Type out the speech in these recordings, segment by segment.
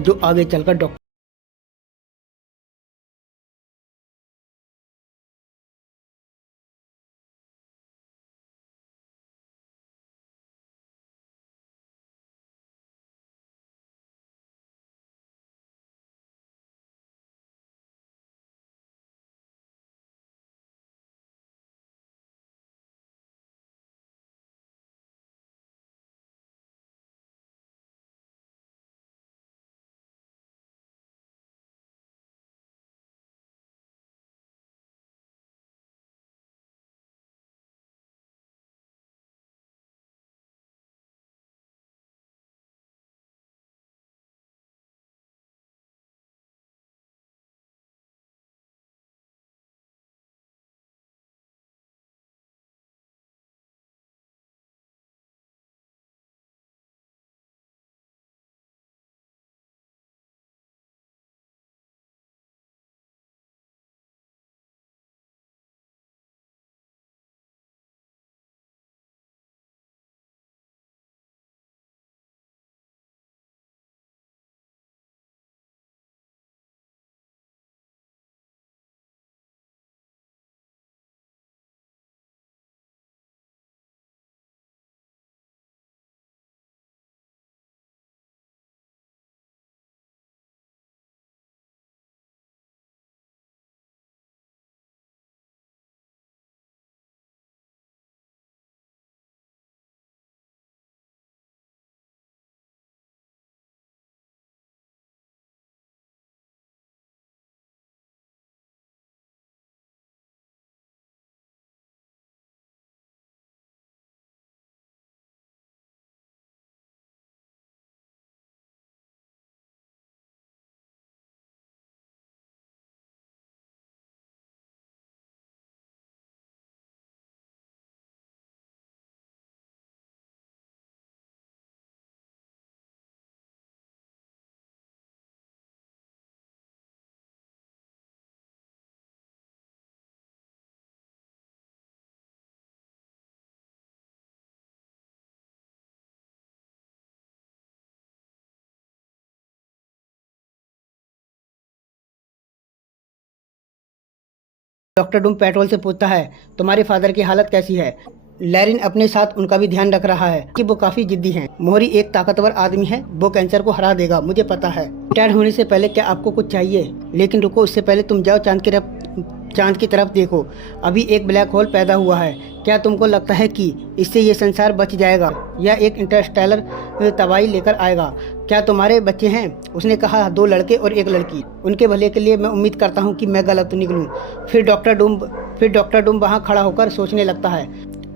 जो आगे चलकर डॉक्टर डूम पेट्रोल से पूछता है, तुम्हारे फादर की हालत कैसी है? लैरिन अपने साथ उनका भी ध्यान रख रहा है कि वो काफी जिद्दी हैं। मोहरी एक ताकतवर आदमी है, वो कैंसर को हरा देगा, मुझे पता है। रिटायर होने से पहले क्या आपको कुछ चाहिए? लेकिन रुको, उससे पहले तुम जाओ चांद की तरफ देखो। अभी एक ब्लैक होल पैदा हुआ है। क्या तुमको लगता है कि इससे ये संसार बच जाएगा या एक इंटरस्टेलर तबाही लेकर आएगा? क्या तुम्हारे बच्चे हैं? उसने कहा, 2 लड़के और 1 लड़की। उनके भले के लिए मैं उम्मीद करता हूँ कि मैं गलत निकलूँ। फिर डॉक्टर डूम वहाँ खड़ा होकर सोचने लगता है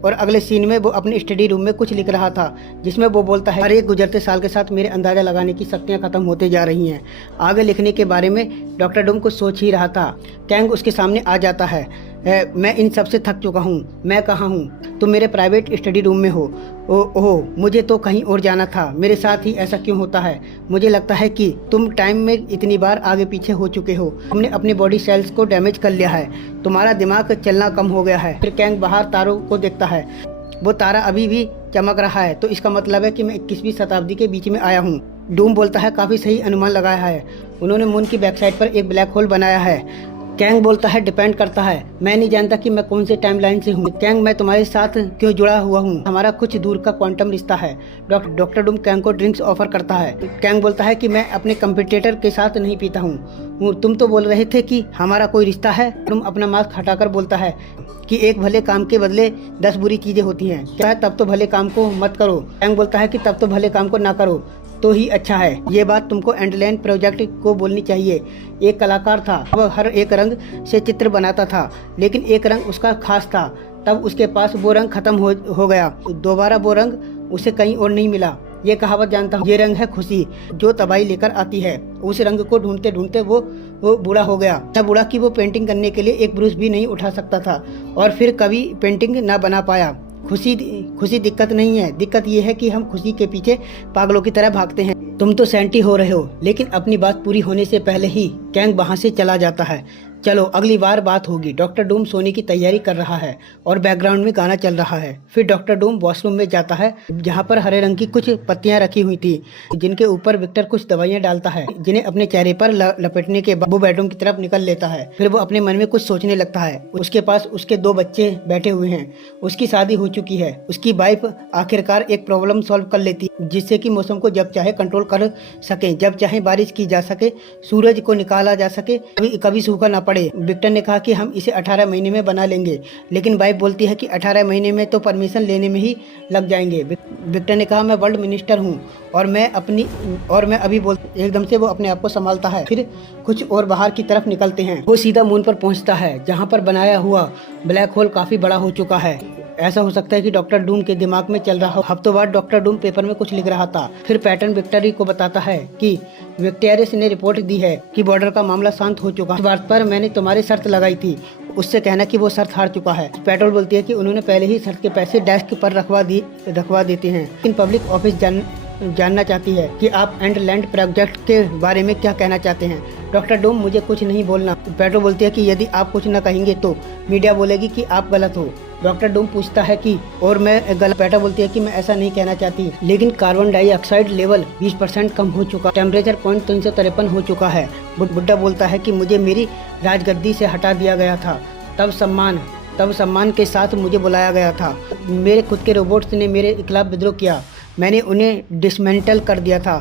और अगले सीन में वो अपने स्टडी रूम में कुछ लिख रहा था, जिसमें वो बोलता है, हर एक गुजरते साल के साथ मेरे अंदाज़ा लगाने की शक्तियाँ खत्म होते जा रही हैं। आगे लिखने के बारे में डॉक्टर डूम कुछ सोच ही रहा था। कैंग उसके सामने आ जाता है। मैं इन सब से थक चुका हूँ। मैं कहाँ हूँ? तुम मेरे प्राइवेट स्टडी रूम में हो। ओह, मुझे तो कहीं और जाना था। मेरे साथ ही ऐसा क्यों होता है? मुझे लगता है कि तुम टाइम में इतनी बार आगे पीछे हो चुके हो। तुमने अपने बॉडी सेल्स को डैमेज कर लिया है। तुम्हारा दिमाग चलना कम हो गया है। फिर कैंग बाहर तारों को देखता है। वो तारा अभी भी चमक रहा है, तो इसका मतलब है कि मैं 21वीं शताब्दी के बीच में आया हूँ। डूम बोलता है, काफ़ी सही अनुमान लगाया है। उन्होंने मून की बैकसाइड पर एक ब्लैक होल बनाया है। कैंग बोलता है, डिपेंड करता है। मैं नहीं जानता कि मैं कौन से टाइमलाइन से हूँ। कैंग, मैं तुम्हारे साथ क्यों जुड़ा हुआ हूँ? हमारा कुछ दूर का क्वांटम रिश्ता है। डॉक्टर डूम कैंग को ड्रिंक्स ऑफर करता है। कैंग बोलता है कि मैं अपने कंपटीटर के साथ नहीं पीता हूँ। तुम तो बोल रहे थे कि हमारा कोई रिश्ता है। तुम अपना मास्क हटाकर बोलता है कि एक भले काम के बदले 10 बुरी चीजें होती हैं। क्या है, तब तो भले काम को मत करो। कैंग बोलता है कि तब तो भले काम को ना करो तो ही अच्छा है। ये बात तुमको एंडलैंड प्रोजेक्ट को बोलनी चाहिए। एक कलाकार था, वह हर एक रंग से चित्र बनाता था, लेकिन एक रंग उसका खास था। तब उसके पास वो रंग खत्म हो गया। दोबारा वो रंग उसे कहीं और नहीं मिला। ये कहावत जानता हूँ, ये रंग है खुशी, जो तबाही लेकर आती है। उस रंग को ढूंढते ढूंढते वो बूढ़ा हो गया। इतना बूढ़ा कि वो पेंटिंग करने के लिए एक ब्रश भी नहीं उठा सकता था और फिर कभी पेंटिंग ना बना पाया। खुशी दिक्कत नहीं है। दिक्कत ये है कि हम खुशी के पीछे पागलों की तरह भागते हैं। तुम तो सेंटी हो रहे हो, लेकिन अपनी बात पूरी होने से पहले ही कैंग वहाँ से चला जाता है। चलो अगली बार बात होगी। डॉक्टर डूम सोने की तैयारी कर रहा है और बैकग्राउंड में गाना चल रहा है। फिर डॉक्टर डूम वॉशरूम में जाता है जहाँ पर हरे रंग की कुछ पत्तियां रखी हुई थी, जिनके ऊपर विक्टर कुछ दवाइयां डालता है, जिन्हें अपने चेहरे पर लपेटने के बाद वो बेडरूम की तरफ निकल लेता है। फिर वो अपने मन में कुछ सोचने लगता है। उसके पास उसके 2 बच्चे बैठे हुए हैं, उसकी शादी हो चुकी है, उसकी वाइफ आखिरकार एक प्रॉब्लम सॉल्व कर लेती जिससे कि मौसम को जब चाहे कंट्रोल कर सके, जब चाहे बारिश की जा सके, सूरज को निकाला जा सके, कभी सूखा ना पड़े। विक्टर ने कहा कि हम इसे 18 महीने में बना लेंगे, लेकिन वाइफ बोलती है कि 18 महीने में तो परमिशन लेने में ही लग जाएंगे। विक्टर ने कहा मैं वर्ल्ड मिनिस्टर हूँ और मैं अभी एकदम से वो अपने आप को संभालता है। फिर कुछ और बाहर की तरफ निकलते हैं। वो सीधा मून पर पहुंचता है जहाँ पर बनाया हुआ ब्लैक होल काफी बड़ा हो चुका है। ऐसा हो सकता है कि डॉक्टर डूम के दिमाग में चल रहा हो। हफ्तों बाद डॉक्टर डूम पेपर में कुछ लिख रहा था। फिर पैटर्न विक्टरी को बताता है कि विक्टेरियस ने रिपोर्ट दी है कि बॉर्डर का मामला शांत हो चुका है। इस बात पर मैंने तुम्हारी शर्त लगाई थी, उससे कहना कि वो शर्त हार चुका है। पेट्रोल बोलती है कि उन्होंने पहले ही शर्त के पैसे डेस्क पर रखवा देते हैं, लेकिन पब्लिक ऑफिस जानना चाहती है कि आप एंड लैंड प्रोजेक्ट के बारे में क्या कहना चाहते हैं। डॉक्टर डूम मुझे कुछ नहीं बोलना। पेट्रोल बोलती है कि यदि आप कुछ न कहेंगे तो मीडिया बोलेगी कि आप गलत हो। डॉक्टर डूम पूछता है कि और मैं गलत। पेट्रोल बोलती है कि मैं ऐसा नहीं कहना चाहती, लेकिन कार्बन डाइऑक्साइड लेवल 20% कम हो चुका, टेम्परेचर 353 हो चुका है। बुड्ढा बोलता है कि मुझे मेरी राजगद्दी से हटा दिया गया था, तब सम्मान के साथ मुझे बुलाया गया था। मेरे खुद के रोबोट्स ने मेरे खिलाफ विद्रोह किया, मैंने उन्हें डिसमेंटल कर दिया था।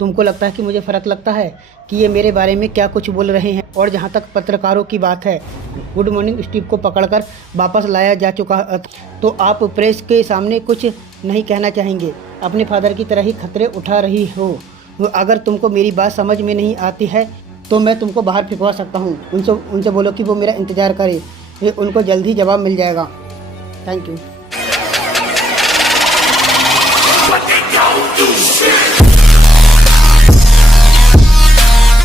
तुमको लगता है कि मुझे फ़र्क लगता है कि ये मेरे बारे में क्या कुछ बोल रहे हैं? और जहाँ तक पत्रकारों की बात है, गुड मॉर्निंग स्टीव को पकड़कर वापस लाया जा चुका, तो आप प्रेस के सामने कुछ नहीं कहना चाहेंगे? अपने फादर की तरह ही खतरे उठा रही हो। अगर तुमको मेरी बात समझ में नहीं आती है तो मैं तुमको बाहर फेंकवा सकता हूँ। उनसे बोलो कि वो मेरा इंतज़ार करे, उनको जल्द ही जवाब मिल जाएगा। Thank you.